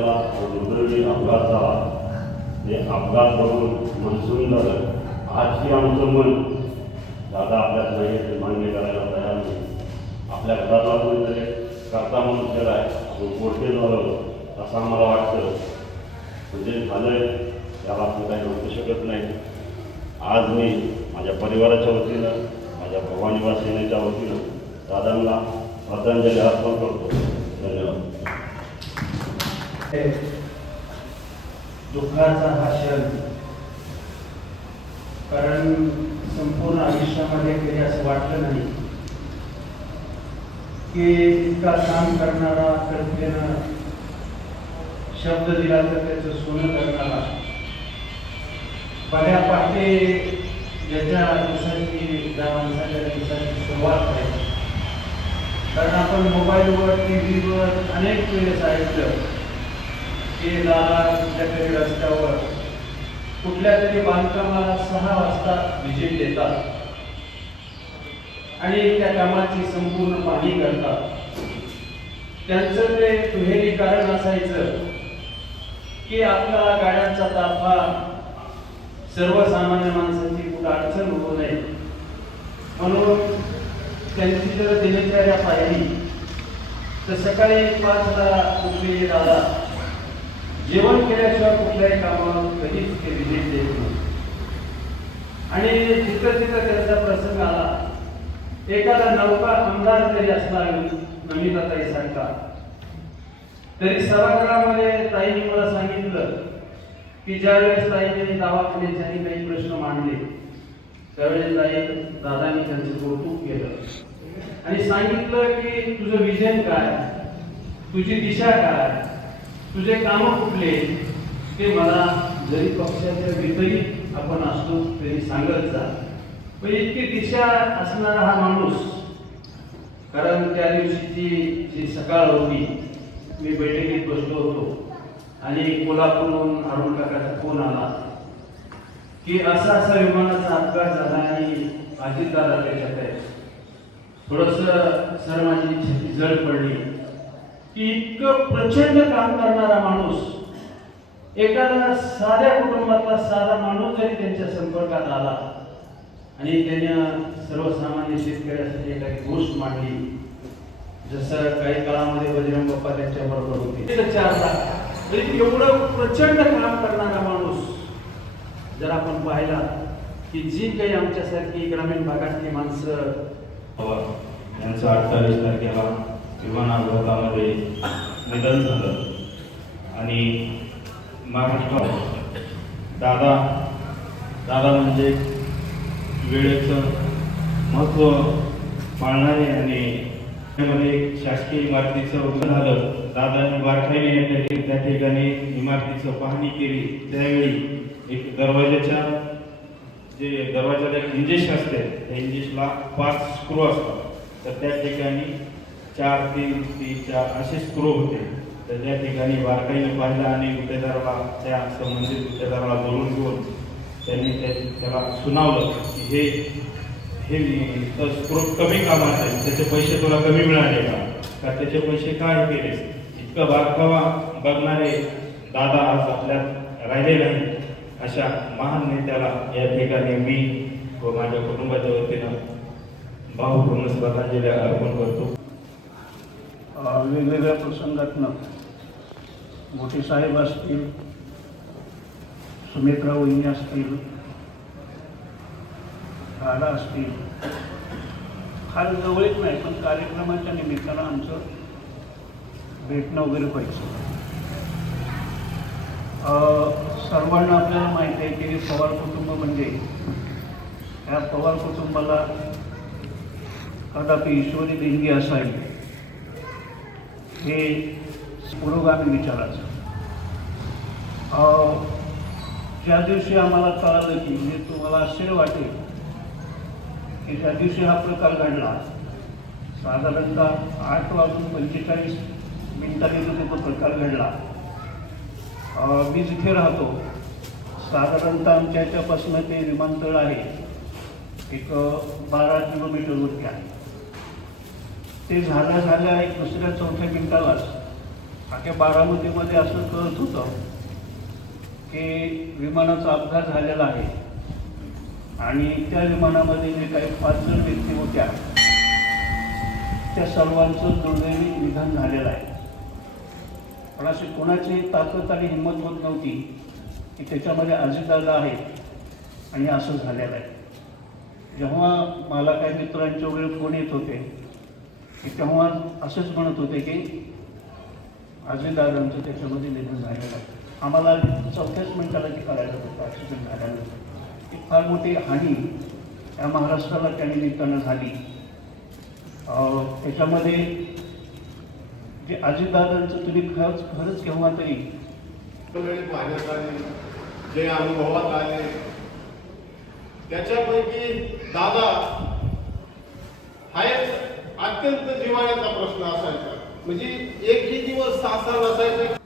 दुर्दैवी अपघात झाला. ते अपघात करून मनसून झालं. आजही आमचं मन दादा आपल्यात नाही ते मान्य करायला तयार नाही. आपल्या घरातला कोणीतरी करता मनुष्य आहे, आपण कोठे झालो असं आम्हाला वाटतं. म्हणजे झालंय त्याला आपण काही म्हणू शकत नाही. आज मी माझ्या परिवाराच्या वतीनं, माझ्या भवानी सेनेच्या वतीनं दादांना श्रद्धांजली अर्पण करतो. धन्यवाद. दुःखाचा हा क्षण, कारण संपूर्ण आयुष्यामध्ये कधी असं वाटलं नाही की इतका काम करणारा, कल्पनेनं शब्द दिला तर त्याचं सोनं करणारा, बऱ्या पहाटे ज्याच्या दिवसाची, त्या माणसाच्या दिवसाची सुरुवात आहे. कारण आपण मोबाईलवर, TV वर अनेक वेळेस ऐकलं की दादा कुठल्यातरी रस्त्यावर कुठल्या तरी बांधकामाला 6 वाजता व्हिजिट देतात आणि त्या कामाची संपूर्ण पाहणी करतात. त्यांचं ते दुहेरी कारण असायचं की आपला गाड्यांचा ताफा, सर्वसामान्य माणसाची कुठं अडचण होऊ नये म्हणून त्यांची जर दिनचर्या पाहिली तर सकाळी 5ला उठलेले दादा जेवण केल्याशिवाय कुठल्याही कामावर कधीच ते व्हिजिट देत नाही. आणि जिथं तिथं त्यांचा प्रसंग आला, एखादा नौका आमदार जरी असला नमिताताई सारखा, तरी सभागृहामध्ये ताईंनी मला सांगितलं की ज्यावेळेस ताईंनी दवाखान्याचे काही प्रश्न मांडले त्यावेळेस दादांनी त्यांचं कौतुक केलं आणि सांगितलं की तुझं विजन काय, तुझी दिशा काय, तुझे कामं कुठले ते मला जरी पक्षाच्या विपरीत आपण असतो तरी सांगत जा. पण इतकी दिशा असणारा हा माणूस, कारण त्या दिवशीची जी सकाळ होती, मी बैठकीत बसलो होतो आणि कोल्हापूरहून अरुण काकाचा फोन आला की असा असा विमानाचा अपघात झाला आणि अजितदादा त्याच्यात आहे. थोडंसं सर माझी छाती जड पडली की इतकं प्रचंड काम करणारा माणूस, एखादा साध्या कुटुंबातला साधा माणूस जरी त्यांच्या संपर्कात आला आणि त्यानं सर्वसामान्य शेतकऱ्यासाठी एखादी गोष्ट मांडली, जसं काही काळामध्ये बजरंग बाप्पा त्यांच्या बरोबर होते, 4 लाख, एवढं प्रचंड काम करणारा माणूस जर आपण पाहिला की जी काही आमच्यासारखी ग्रामीण भागातली माणसं, यांचं 28 तारखेला विमान अपघातामध्ये निधन झालं. आणि महाराष्ट्रात दादा म्हणजे वेळेचं महत्त्व पाळणारे आणि मध्ये शासकीय इमारतीचं उद्घाटन झालं. दादांनी बारकाईने त्या ठिकाणी इमारतीचं पाहणी केली. त्यावेळी एक दरवाजाच्या दरवाजाला एक इंजेश असते, त्या इंजेशला 5 स्क्रू असतात. तर त्या ठिकाणी 4, 3, 3, 4 असे स्क्रू होते. तर त्या ठिकाणी बारकाईने पाहिलं आणि गुत्तेदाराला, त्या संबंधित गुत्तेदाराला बोलून घेऊन त्यांनी त्याला सुनावलं की हे स्क्रू कमी कामात आहे, त्याचे पैसे तुला कमी मिळाले का त्याचे पैसे काय केलेस. इतकं बारकावा बघणारे दादा आज आपल्यात राहिले नाही. अशा महान नेत्याला या ठिकाणी मी व माझ्या कुटुंबाच्या वतीनं भावपूर्ण श्रद्धांजली अर्पण करतो. वेगवेगळ्या प्रसंगातनं मोठे साहेब असतील, सुमित्रा वहिनी असतील, दादा असतील, फार जवळच नाही पण कार्यक्रमाच्या निमित्तानं आमचं भेटणं वगैरे व्हायचं. सर्वांना आपल्याला माहिती आहे की पवार कुटुंब म्हणजे, ह्या पवार कुटुंबाला कदापि ईश्वरी देणगी असावी हे पुरोगामी विचाराचं. ज्या दिवशी आम्हाला कळालं की, म्हणजे तुम्हाला आश्चर्य वाटेल की ज्या दिवशी हा प्रकार घडला, साधारणतः 8:45 जो तो प्रकार घडला, मी जिथे राहतो साधारणतः आमच्या ह्याच्यापासून ते विमानतळ आहे एक 12 किलोमीटरवरती आहे. ते झाल्या एक 2-4 मिनिटालाच अख्या बारामतीमध्ये असं कळत होतं की विमानाचा अपघात झालेला आहे आणि त्या विमानामध्ये जे काही 5 जण व्यक्ती होत्या त्या सर्वांचं दुर्दैवी निधन झालेलं आहे. पण अशी कोणाची ताकद आणि हिंमत होत नव्हती की त्याच्यामध्ये अजितदादा आहेत आणि असं झालेलं आहे. जेव्हा मला काही मित्रांचे वगैरे फोन येत होते की तेव्हा असंच म्हणत होते की अजितदादांचं त्याच्यामध्ये निधन झालेलं आहे. आम्हाला 4थ्याच मिनिटाला ते कळायला होतं ॲक्सिडेंट झाल्यानंतर. एक फार मोठी हानी या महाराष्ट्राला त्या निमित्तानं झाली. त्याच्यामध्ये जे अजितदादांचं तुम्ही खरंच केव्हा तरी पाहण्यात आले, जे अनुभवात आले त्याच्यापैकी दादा हा एक अत्यंत जिव्हाळ्याचा प्रश्न असायचा. म्हणजे एकही दिवस असा नसायचा